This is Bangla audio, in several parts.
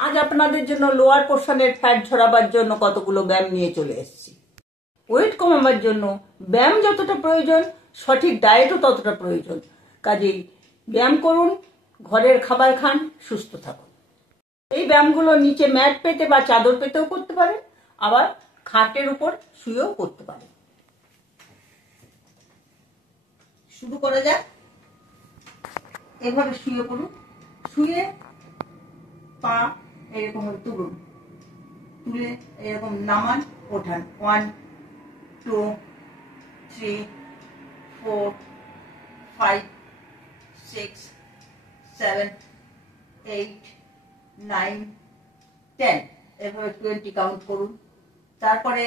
আজ আপনাদের জন্য লোয়ার পোর্শনের ফ্যাট ঝরাবার জন্য কতগুলো ব্যায়াম নিয়ে চলে এসেছি। ওয়েট কমাবার জন্য ব্যায়াম যতটা প্রয়োজন, সঠিক ডায়েটও ততটা প্রয়োজন। কাজেই ব্যায়াম করুন, ঘরের খাবার খান, সুস্থ থাকুন। এই ব্যায়ামগুলো নিচে ম্যাট পেতে বা চাদর পেতেও করতে পারেন, আবার খাটের উপর শুয়েও করতে পারেন। শুরু করা যাক। এভাবে শুয়ে পড়ুন, শুয়ে পা এরকম তুলুন, তুলে এরকম নামান, ওঠান। 1 2 3 4 5 6 7 8 9 10 এভাবে 20 কাউন্ট করুন। তারপরে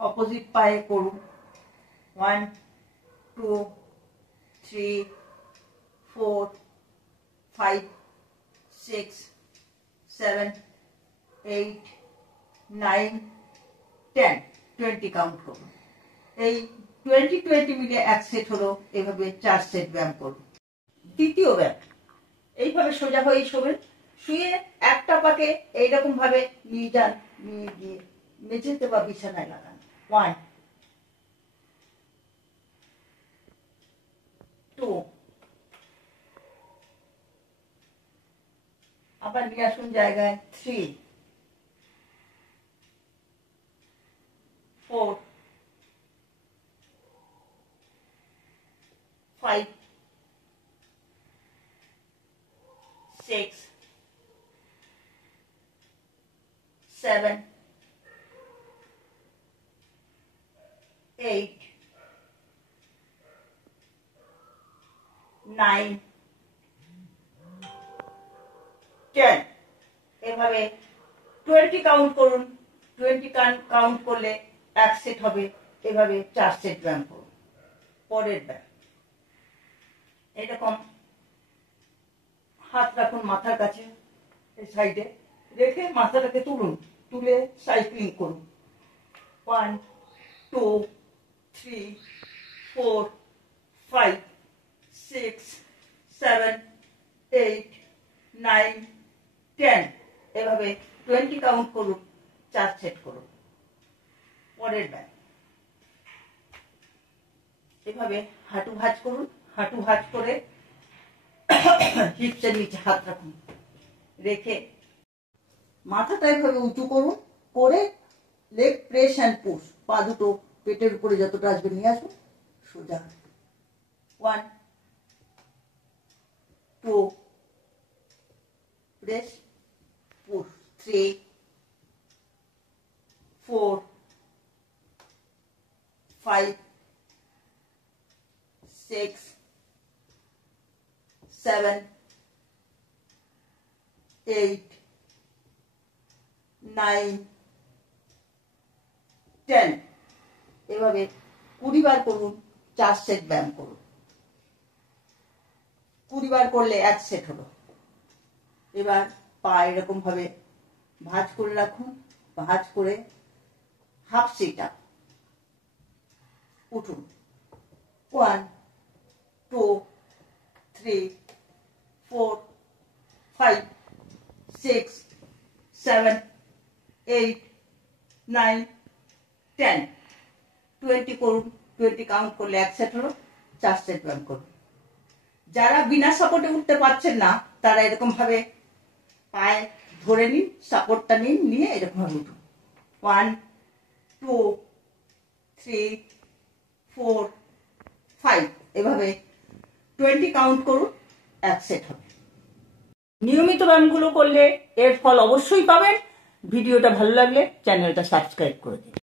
অপোজিট পায়ে করুন। 1 2 3 4 5 6 7 8 9 10 20 কাউন্ট করুন। এই 20 মিলে এক সেট হলো। এভাবে 4 সেট ব্যায়াম করুন। দ্বিতীয় ব্যায়াম, এইভাবে সোজা হয়ে শোবেন, শুয়ে একটা পাকে এইরকম ভাবে নিয়ে যান, নিয়ে গিয়ে মেঝেতে বা বিছানায় লাগান। 1 2 আবার নিয়ে আসুন জায়গায়। 3 4 5 6 7 8 9 10 এভাবে 20 কাউন্ট করুন। 20 কাউন্ট করলে এক সেট হবে। এভাবে 4 সেট ব্যায়াম করুন। পরের ব্যায়াম, এরকম হাত রাখুন মাথার কাছে, এই সাইডে রেখে মাথাটাকে তুলুন, তুলে সাইক্লিং করুন। 1 2 3 4 5 6 7 8 9 10 এভাবে 20 কাউন্ট করুন। 4 সেট করুন। পরের ব্যায়াম, এভাবে হাঁটু ভাঁজ করুন। হাঁটু ভাঁজ করে হিপসের নিচে হাত রাখুন, রেখে মাথাটা এভাবে উঁচু করুন, করে লেগ প্রেস অ্যান্ড পুশ, পা দুটো পেটের উপরে যতটা আসবে নিয়ে আসুন সোজা। 1 2 প্রেস পুশ, 3 4 5 6 7 8 9 10 এভাবে 20 বার করুন। 4 সেট ব্যায়াম করুন। 20 বার করলে এক সেট হলো। এবার পা এরকম ভাবে ভাঁজ করে রাখুন, ভাঁজ করে হাফ সিট আপ, উঠুন। 1 2 3 4 5 6 7 8 9 10 20 করুন। 20 কাউন্ট করলে এক সেট হলো। 4 সেট ব্যায়াম করুন। যারা বিনা সাপোর্টে উঠতে পারছেন না, তারা এরকম ভাবে পায়ে ধরে নিন, সাপোর্টটা নিন, নিয়ে এরকম ভাবে উঠুন। 1 2 3 4 5 এভাবে 20 কাউন্ট করুন। এক সেট হবে। নিয়মিত ব্যায়ামগুলো করলে এর ফল অবশ্যই পাবেন। ভিডিওটা ভালো লাগলে চ্যানেলটা সাবস্ক্রাইব করে দিন।